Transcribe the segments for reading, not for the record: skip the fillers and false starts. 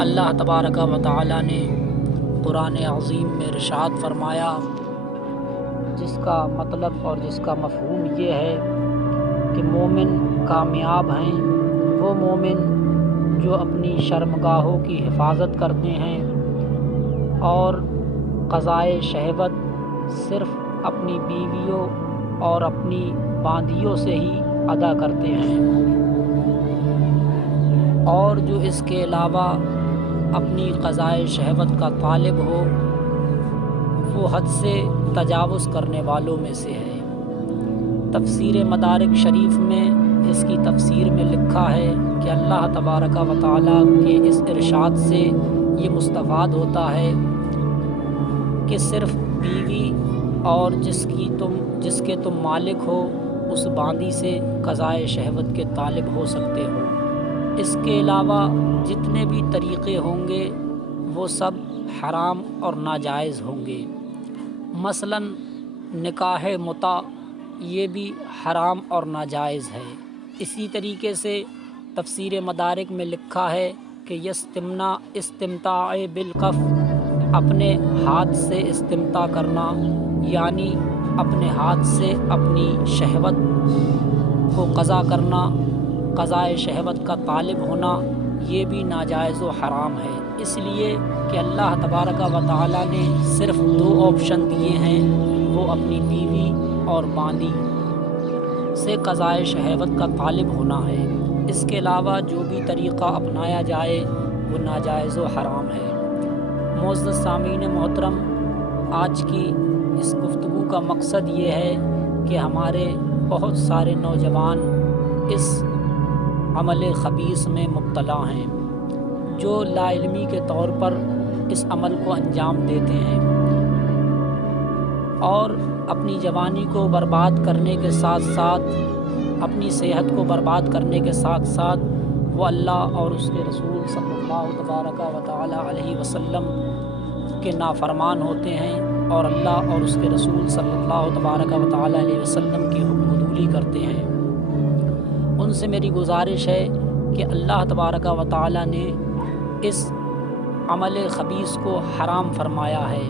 اللہ تبارک و تعالی نے قرآن عظیم میں ارشاد فرمایا، جس کا مطلب اور جس کا مفہوم یہ ہے کہ مومن کامیاب ہیں وہ مومن جو اپنی شرمگاہوں کی حفاظت کرتے ہیں اور قضائے شہوت صرف اپنی بیویوں اور اپنی باندیوں سے ہی ادا کرتے ہیں، اور جو اس کے علاوہ اپنی قضائے شہوت کا طالب ہو وہ حد سے تجاوز کرنے والوں میں سے ہے۔ تفسیر مدارک شریف میں اس کی تفسیر میں لکھا ہے کہ اللہ تبارک و تعالیٰ کے اس ارشاد سے یہ مستفاد ہوتا ہے کہ صرف بیوی اور جس کے تم مالک ہو اس باندی سے قضائے شہوت کے طالب ہو سکتے ہو۔ اس کے علاوہ جتنے بھی طریقے ہوں گے وہ سب حرام اور ناجائز ہوں گے۔ مثلاً نکاح متع یہ بھی حرام اور ناجائز ہے۔ اسی طریقے سے تفسیر مدارک میں لکھا ہے کہ یستمنا استمتاع بالکف، اپنے ہاتھ سے استمتاع کرنا یعنی اپنے ہاتھ سے اپنی شہوت کو قضا کرنا، قضائے شہوت کا طالب ہونا، یہ بھی ناجائز و حرام ہے، اس لیے کہ اللہ تبارک و تعالیٰ نے صرف 2 آپشن دیے ہیں، وہ اپنی بیوی اور باندی سے قضائے شہوت کا طالب ہونا ہے۔ اس کے علاوہ جو بھی طریقہ اپنایا جائے وہ ناجائز و حرام ہے۔ معزز سامعین محترم، آج کی اس گفتگو کا مقصد یہ ہے کہ ہمارے بہت سارے نوجوان اس عمل خبیث میں مبتلا ہیں، جو لا علمی کے طور پر اس عمل کو انجام دیتے ہیں اور اپنی جوانی کو برباد کرنے کے ساتھ ساتھ، اپنی صحت کو برباد کرنے کے ساتھ ساتھ وہ اللہ اور اس کے رسول صلی اللہ تبارک و تعالی علیہ وسلم کے نافرمان ہوتے ہیں اور اللہ اور اس کے رسول صلی اللہ تبارک و تعالی علیہ وسلم کی حکم عدولی کرتے ہیں۔ ان سے میری گزارش ہے کہ اللہ تبارک و تعالی نے اس عمل خبیث کو حرام فرمایا ہے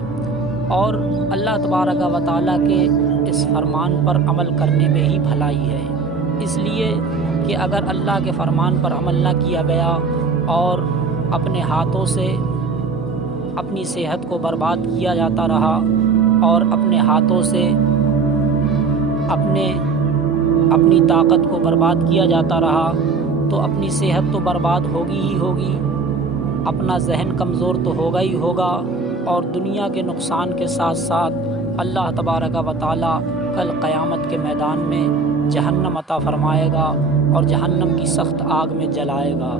اور اللہ تبارک و تعالیٰ کے اس فرمان پر عمل کرنے میں ہی بھلائی ہے، اس لیے کہ اگر اللہ کے فرمان پر عمل نہ کیا گیا اور اپنے ہاتھوں سے اپنی صحت کو برباد کیا جاتا رہا اور اپنے ہاتھوں سے اپنی طاقت کو برباد کیا جاتا رہا تو اپنی صحت تو برباد ہوگی ہی ہوگی، اپنا ذہن کمزور تو ہوگا ہی ہوگا، اور دنیا کے نقصان کے ساتھ ساتھ اللہ تبارک و تعالیٰ کل قیامت کے میدان میں جہنم عطا فرمائے گا اور جہنم کی سخت آگ میں جلائے گا۔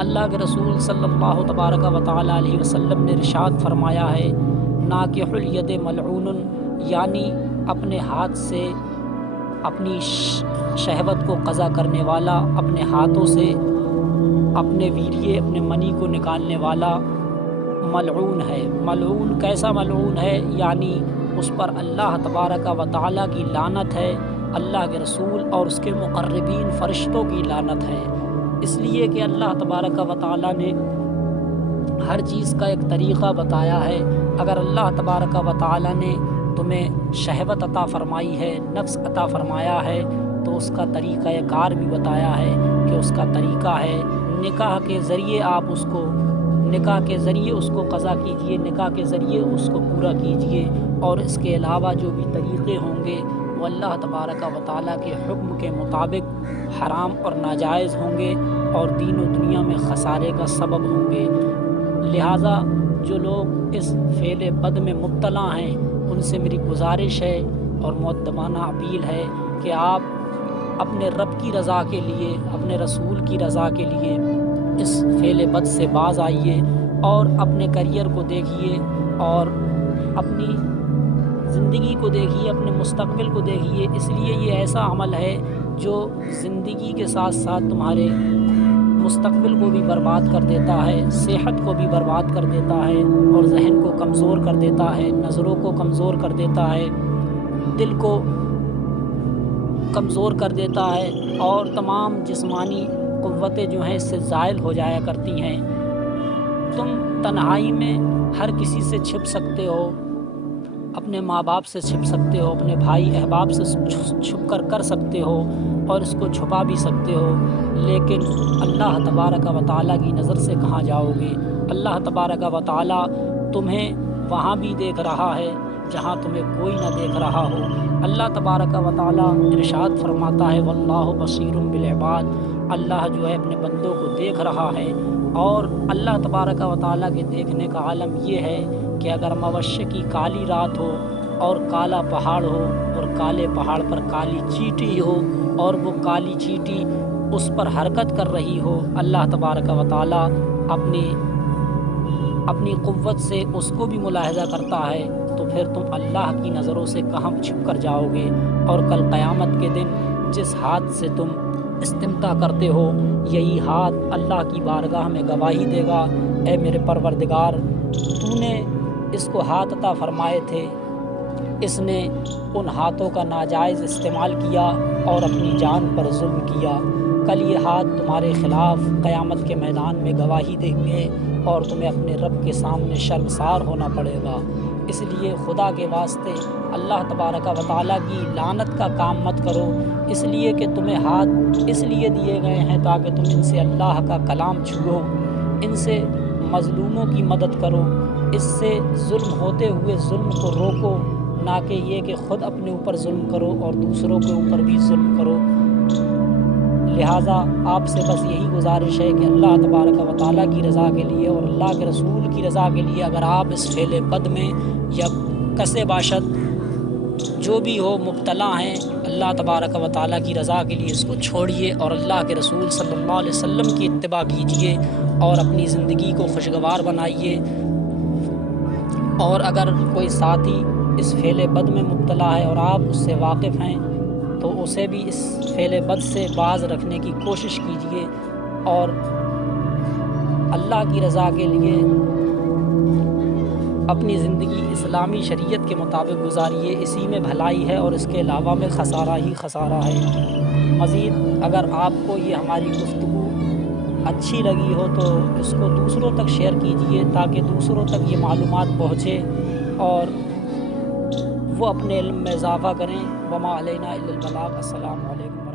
اللہ کے رسول صلی اللہ تبارک و تعالیٰ علیہ وسلم نے ارشاد فرمایا ہے، ناکح الید ملعون، یعنی اپنے ہاتھ سے اپنی شہوت کو قضا کرنے والا، اپنے ہاتھوں سے اپنے ویریے اپنے منی کو نکالنے والا ملعون ہے۔ ملعون کیسا ملعون ہے؟ یعنی اس پر اللہ تبارک و تعالیٰ کی لعنت ہے، اللہ کے رسول اور اس کے مقربین فرشتوں کی لعنت ہے، اس لیے کہ اللہ تبارک و تعالیٰ نے ہر چیز کا ایک طریقہ بتایا ہے۔ اگر اللہ تبارک و تعالیٰ نے تمہیں شہوت عطا فرمائی ہے، نفس عطا فرمایا ہے، تو اس کا طریقہ کار بھی بتایا ہے کہ اس کا طریقہ ہے نکاح کے ذریعے، آپ نکاح کے ذریعے اس کو قضا کیجئے، نکاح کے ذریعے اس کو پورا کیجئے، اور اس کے علاوہ جو بھی طریقے ہوں گے وہ اللہ تبارک و تعالیٰ کے حکم کے مطابق حرام اور ناجائز ہوں گے اور دین و دنیا میں خسارے کا سبب ہوں گے۔ لہٰذا جو لوگ اس فعل بد میں مبتلا ہیں ان سے میری گزارش ہے اور مؤدبانہ اپیل ہے کہ آپ اپنے رب کی رضا کے لیے، اپنے رسول کی رضا کے لیے اس فعل بد سے باز آئیے اور اپنے کیریئر کو دیکھیے اور اپنی زندگی کو دیکھیے، اپنے مستقبل کو دیکھیے، اس لیے یہ ایسا عمل ہے جو زندگی کے ساتھ ساتھ تمہارے مستقبل کو بھی برباد کر دیتا ہے، صحت کو بھی برباد کر دیتا ہے اور ذہن کو کمزور کر دیتا ہے، نظروں کو کمزور کر دیتا ہے، دل کو کمزور کر دیتا ہے اور تمام جسمانی قوتیں جو ہیں اس سے زائل ہو جایا کرتی ہیں۔ تم تنہائی میں ہر کسی سے چھپ سکتے ہو، اپنے ماں باپ سے چھپ سکتے ہو، اپنے بھائی احباب سے چھپ کر سکتے ہو اور اس کو چھپا بھی سکتے ہو، لیکن اللہ تبارک و تعالیٰ کی نظر سے کہاں جاؤ گے؟ اللہ تبارک و تعالیٰ تمہیں وہاں بھی دیکھ رہا ہے جہاں تمہیں کوئی نہ دیکھ رہا ہو۔ اللہ تبارک و تعالیٰ ارشاد فرماتا ہے واللہ بصیر بالعباد، اللہ جو ہے اپنے بندوں کو دیکھ رہا ہے۔ اور اللہ تبارک و تعالیٰ کے دیکھنے کا عالم یہ ہے کہ اگر موشے کی کالی رات ہو اور کالا پہاڑ ہو اور کالے پہاڑ پر کالی چیٹی ہو اور وہ کالی چیٹی اس پر حرکت کر رہی ہو، اللہ تبارک و تعالیٰ اپنی قوت سے اس کو بھی ملاحظہ کرتا ہے، تو پھر تم اللہ کی نظروں سے کہاں چھپ کر جاؤ گے؟ اور کل قیامت کے دن جس ہاتھ سے تم استمتاع کرتے ہو، یہی ہاتھ اللہ کی بارگاہ میں گواہی دے گا، اے میرے پروردگار، تو نے اس کو ہاتھ عطا فرمائے تھے، اس نے ان ہاتھوں کا ناجائز استعمال کیا اور اپنی جان پر ظلم کیا۔ کل یہ ہاتھ تمہارے خلاف قیامت کے میدان میں گواہی دیں گے اور تمہیں اپنے رب کے سامنے شرمسار ہونا پڑے گا۔ اس لیے خدا کے واسطے اللہ تبارک و تعالیٰ کی لعنت کا کام مت کرو، اس لیے کہ تمہیں ہاتھ اس لیے دیے گئے ہیں تاکہ تم ان سے اللہ کا کلام چھوؤ، ان سے مظلوموں کی مدد کرو، اس سے ظلم ہوتے ہوئے ظلم کو روکو، نہ کہ یہ کہ خود اپنے اوپر ظلم کرو اور دوسروں کے اوپر بھی ظلم کرو۔ لہٰذا آپ سے بس یہی گزارش ہے کہ اللہ تبارک و تعالیٰ کی رضا کے لیے اور اللہ کے رسول کی رضا کے لیے اگر آپ اس فعل بد میں یا کسے باشد جو بھی ہو مبتلا ہیں، اللہ تبارک و تعالیٰ کی رضا کے لیے اس کو چھوڑیے اور اللہ کے رسول صلی اللہ علیہ وسلم کی اتباع کیجیے اور اپنی زندگی کو خوشگوار بنائیے۔ اور اگر کوئی ساتھی اس فعل بد میں مبتلا ہے اور آپ اس سے واقف ہیں تو اسے بھی اس فعل بد سے باز رکھنے کی کوشش کیجیے اور اللہ کی رضا کے لیے اپنی زندگی اسلامی شریعت کے مطابق گزاریے، اسی میں بھلائی ہے اور اس کے علاوہ میں خسارہ ہی خسارہ ہے۔ مزید اگر آپ کو یہ ہماری گفتگو اچھی لگی ہو تو اس کو دوسروں تک شیئر کیجیے تاکہ دوسروں تک یہ معلومات پہنچے اور وہ اپنے علم میں اضافہ کریں۔ وما علینا الا البلاغ۔ السلام علیکم۔